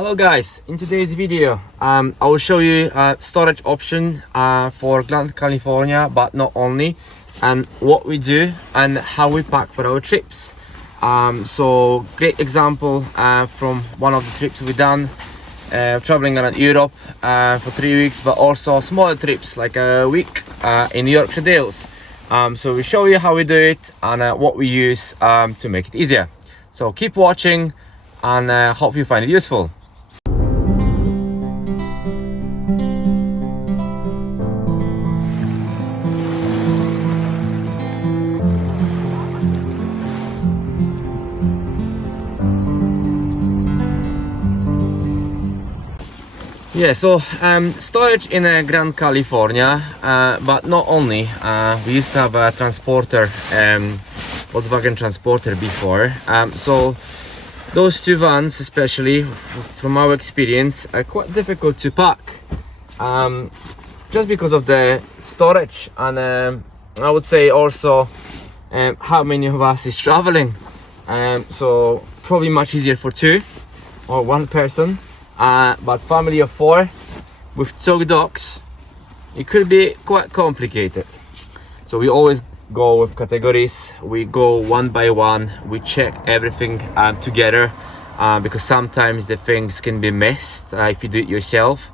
Hello guys, in today's video I will show you a storage option for Grand California, but not only, and what we do and how we pack for our trips. So great example from one of the trips we done, traveling around Europe for 3 weeks, but also smaller trips like a week in Yorkshire Dales. So we show you how we do it and what we use to make it easier. So keep watching and hope you find it useful. Yeah, so storage in Grand California, but not only. We used to have a transporter, Volkswagen Transporter before. So those two vans, especially from our experience, are quite difficult to pack, just because of the storage, and I would say also how many of us is traveling. So probably much easier for two or one person. But family of four with two dogs, it could be quite complicated. So we always go with categories. We go one by one. We check everything together because sometimes the things can be missed if you do it yourself.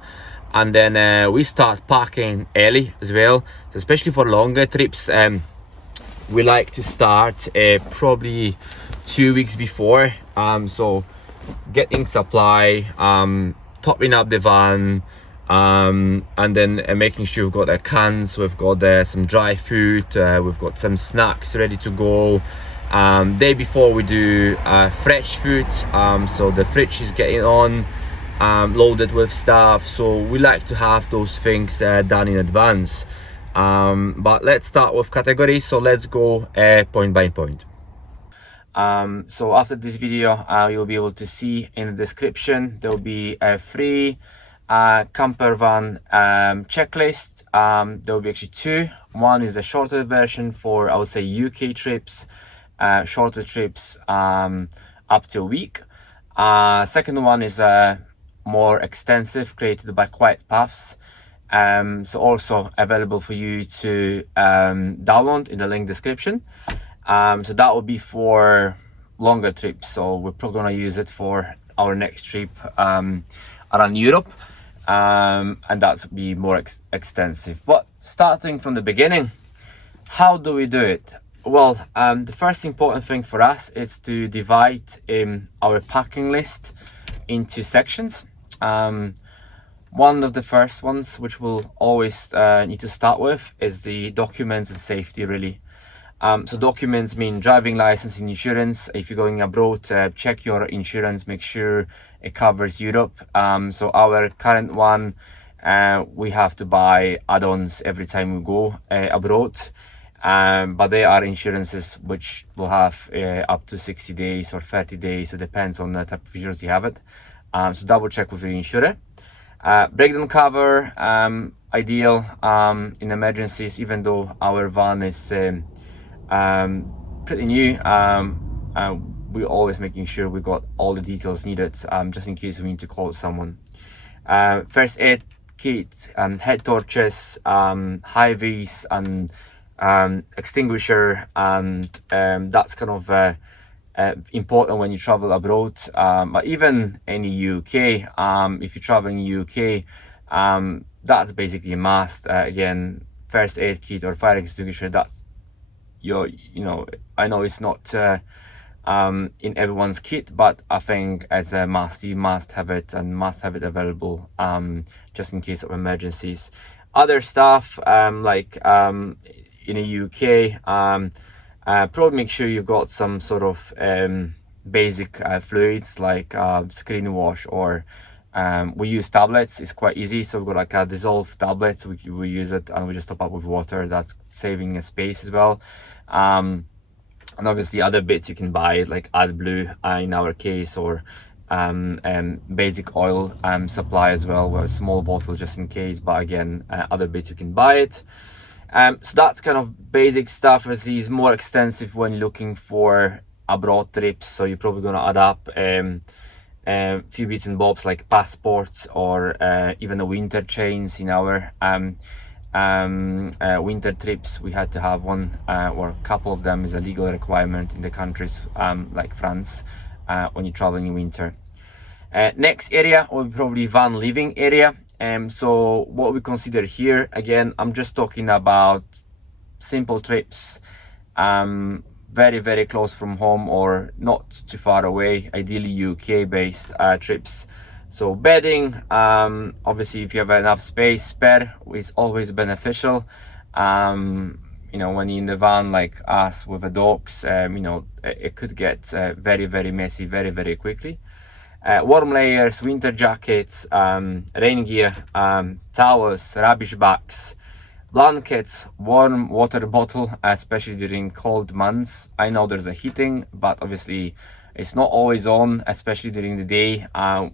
And then we start packing early as well. So especially for longer trips, we like to start probably 2 weeks before. So getting supply, topping up the van, and then making sure we've got cans, we've got some dry food, we've got some snacks ready to go. Day before we do fresh food, so the fridge is getting on, loaded with stuff. So we like to have those things done in advance. But let's start with categories, so let's go point by point. So after this video, you'll be able to see in the description there will be a free Campervan checklist. There will be actually two. One is the shorter version for, I would say, UK trips, shorter trips up to a week. Second one is more extensive, created by Quiet Paths. So also available for you to download in the link description. So that will be for longer trips. So we're probably gonna use it for our next trip around Europe, and that's be more extensive. But starting from the beginning, how do we do it? Well, the first important thing for us is to divide our packing list into sections. One of the first ones, which we'll always need to start with, is the documents and safety, really. So documents mean driving license and insurance. If you're going abroad, check your insurance, make sure it covers Europe. So our current one, we have to buy add-ons every time we go abroad. But there are insurances which will have up to 60 days or 30 days. So it depends on the type of insurance you have it. So double check with your insurer. Breakdown cover, ideal in emergencies, even though our van is pretty new. We're always making sure we got all the details needed, just in case we need to call someone. First aid kit, head torches, high vis, and extinguisher, and that's kind of important when you travel abroad. But even in the UK, if you're traveling in the UK, that's basically a must. Again, first aid kit or fire extinguisher, that's I know it's not in everyone's kit, but I think as a must, you must have it and must have it available, just in case of emergencies. Other stuff, like in the UK, probably make sure you've got some sort of basic fluids like screen wash, or we use tablets. It's quite easy, so we've got like a dissolved tablets. We use it and we just top up with water. That's saving space as well. And obviously other bits you can buy, like AdBlue in our case, or basic oil supply as well, with a small bottle just in case. But again, other bits you can buy it. So that's kind of basic stuff. Obviously is more extensive when you're looking for abroad trips, so you're probably going to add up few bits and bobs like passports or even the winter chains in our winter trips. We had to have one or a couple of them is a legal requirement in the countries like France when you're traveling in winter. Next area will be probably van living area. So what we consider here, again, I'm just talking about simple trips, very, very close from home or not too far away, ideally UK based trips. So bedding, obviously if you have enough space, spare is always beneficial. You know, when you're in the van like us with the dogs, you know, it could get very, very messy very, very quickly. Warm layers, winter jackets, rain gear, towels, rubbish bags, blankets, warm water bottle, especially during cold months. I know there's a heating, but obviously it's not always on, especially during the day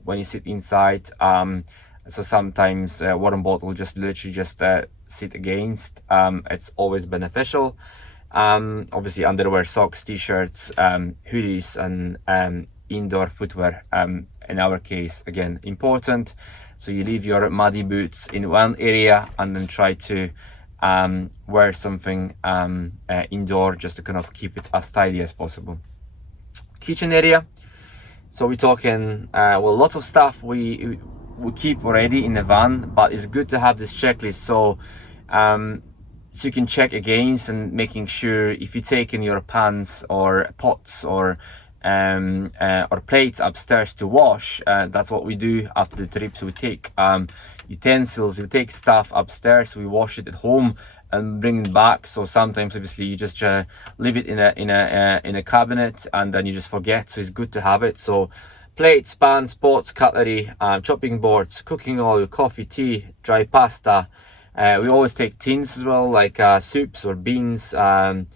when you sit inside. So sometimes warm bottle just literally just sit against. It's always beneficial. Obviously underwear, socks, t-shirts, hoodies, and indoor footwear, in our case, again, important. So you leave your muddy boots in one area and then try to wear something indoor just to kind of keep it as tidy as possible. Kitchen area, so we're talking well, lots of stuff we keep already in the van, but it's good to have this checklist so so you can check against and making sure if you take in your pans or pots or plates upstairs to wash. That's what we do after the trips. We take utensils, we take stuff upstairs, we wash it at home and bring it back. So sometimes obviously you just leave it in a cabinet and then you just forget, so it's good to have it. So plates, pans, pots, cutlery, chopping boards, cooking oil, coffee, tea, dry pasta. We always take tins as well, like soups or beans, long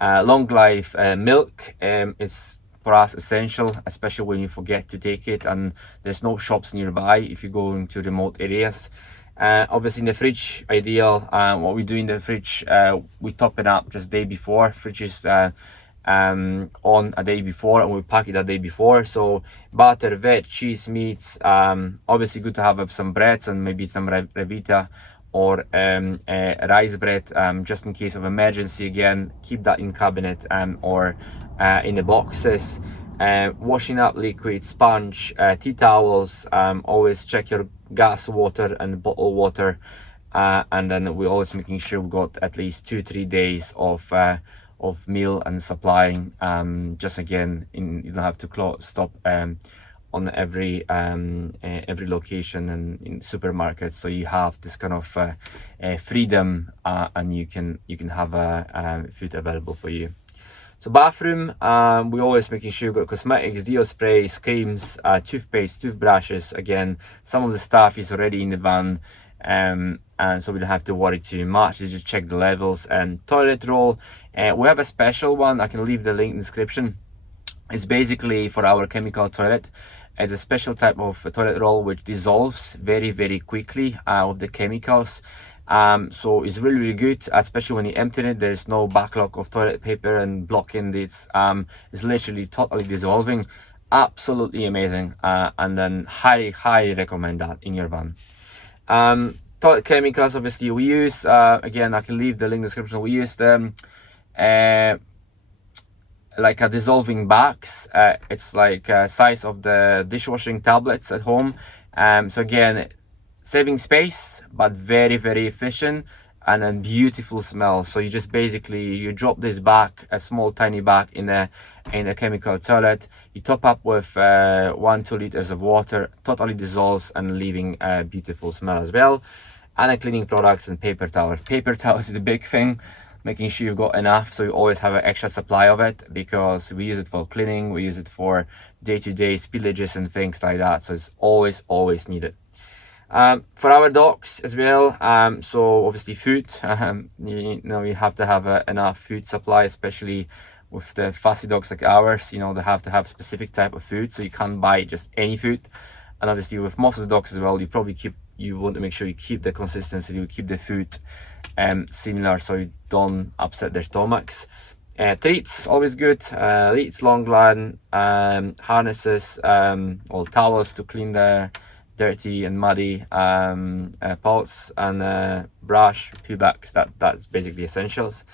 life milk. It's for us essential, especially when you forget to take it and there's no shops nearby if you're going to remote areas. Obviously in the fridge, ideal. What we do in the fridge, we top it up just day before. Fridge is on a day before and we pack it a day before. So butter, veg, cheese, meats, obviously good to have some breads and maybe some Revita or rice bread, just in case of emergency. Again, keep that in cabinet or in the boxes. Washing up liquid, sponge, tea towels. Always check your gas water and bottled water, and then we're always making sure we've got at least 2-3 days of meal and supplying. Just again, you don't have to stop on every location and in supermarkets, so you have this kind of freedom, and you can have food available for you. So bathroom, we're always making sure you've got cosmetics, deo sprays, creams, toothpaste, toothbrushes. Again, some of the stuff is already in the van, and so we don't have to worry too much. Just check the levels. And toilet roll, we have a special one. I can leave the link in the description. It's basically for our chemical toilet. It's a special type of toilet roll which dissolves very, very quickly with the chemicals. So it's really, really good, especially when you empty it. There's no backlog of toilet paper and blocking this. It's literally totally dissolving. Absolutely amazing, and then highly recommend that in your van. Toilet chemicals, obviously we use, again, I can leave the link in the description. We use them like a dissolving bags. It's like size of the dishwashing tablets at home. So again, saving space but very, very efficient, and a beautiful smell. So you just basically you drop this bag, a small tiny bag in a chemical toilet, you top up with 1-2 liters of water, totally dissolves and leaving a beautiful smell as well. And cleaning products and paper towels. Paper towels is the big thing, making sure you've got enough, so you always have an extra supply of it, because we use it for cleaning, we use it for day-to-day spillages and things like that, so it's always needed. For our dogs as well, so obviously food, you know, you have to have enough food supply, especially with the fussy dogs like ours. You know, they have to have specific type of food, so you can't buy just any food. And obviously with most of the dogs as well, you want to make sure you keep the consistency, you keep the food similar, so you don't upset their stomachs. treats, always good. Leads, long line, harnesses, or towels to clean the dirty and muddy pots, and brush, poo bags. That's basically essentials.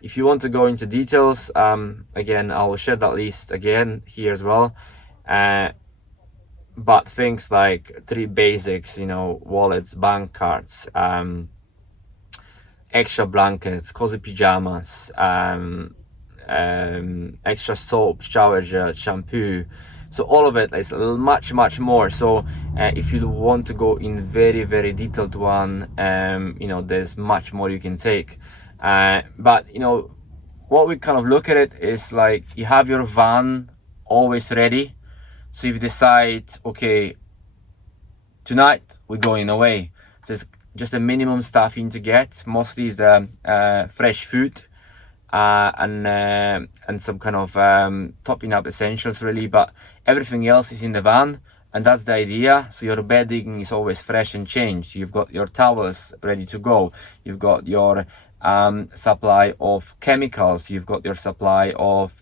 If you want to go into details, again, I will share that list again here as well. But things like 3 basics, you know, wallets, bank cards, extra blankets, cozy pajamas, extra soap, shower gel, shampoo. So all of it is much more. So if you want to go in very detailed one, you know, there's much more you can take. But you know, what we kind of look at it is like you have your van always ready. So if you decide, okay, tonight we're going away, so it's just a minimum stuff you need to get. Mostly is fresh food, and some kind of topping up essentials really, but everything else is in the van, and that's the idea. So your bedding is always fresh and changed. You've got your towels ready to go. You've got your supply of chemicals. You've got your supply of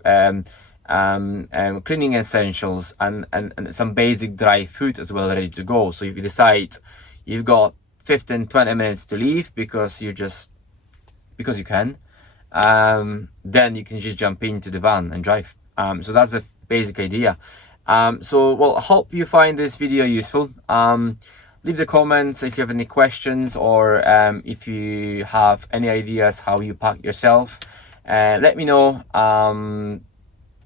cleaning essentials, and some basic dry food as well ready to go. So if you decide you've got 15-20 minutes to leave because you can, then you can just jump into the van and drive. So that's the basic idea. So well, I hope you find this video useful. Leave the comments if you have any questions, or if you have any ideas how you pack yourself. Let me know.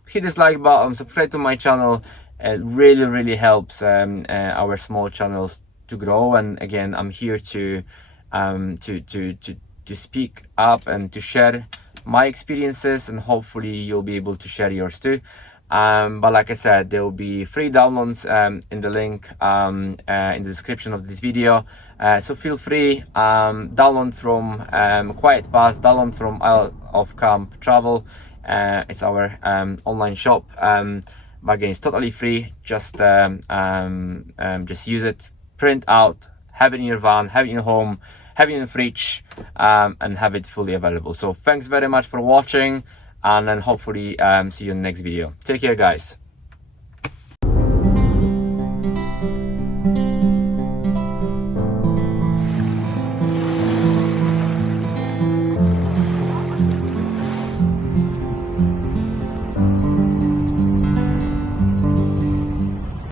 Hit this like button, subscribe to my channel. It really helps our small channels to grow. And again, I'm here to speak up and to share my experiences, and hopefully you'll be able to share yours too. But like I said, there will be free downloads in the link in the description of this video. So feel free, download from Quiet Pass, download from Isle of Camp Travel. It's our online shop. But again, it's totally free. Just use it, print out, have it in your van, have it in your home, have it in the fridge, and have it fully available. So thanks very much for watching, and then hopefully see you in the next video. Take care, guys.